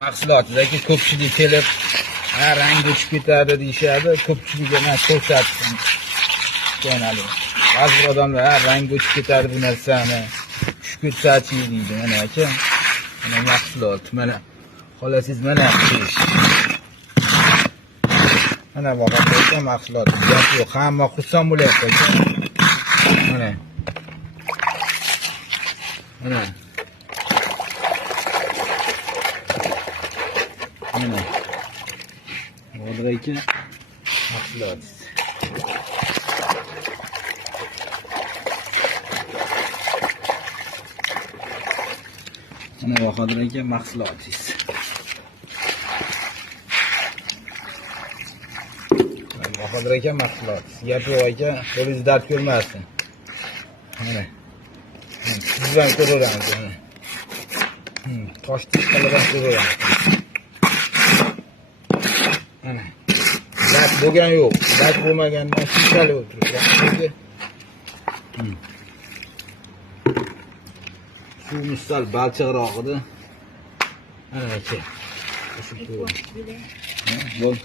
Mahsulotdagi ko'pchilik kelib, rang o'chib ketadi deyishadi. Ko'pchilikga men ko'rsatdim. Keyin ba'zi bir odamlar rang o'chib ketadi bu narsani. Tushib ketsa-chi deydi. Mana aka. Mana mahsulot, mana xolasiz mana pish. Mana vaqtda mahsulot. Gap yo'q, hamma xursand bo'lyapti aka. Mana. Mana. Mana. Hozirgi mahsulot. Mana hozirgi mahsulotingiz. Hozirgi mahsulot. Gap yo'q aka, qo'lingiz dard ko'rmasin. Mana. Siz ham ko'raveramiz mana. Toshtish qilib ko'raveramiz. Mana. Dard bo'lgan yo'q. Dard bo'lmagandan shishali o'tiribdi. Suv misol balchiqroq edi. Mana aka. Bo'l.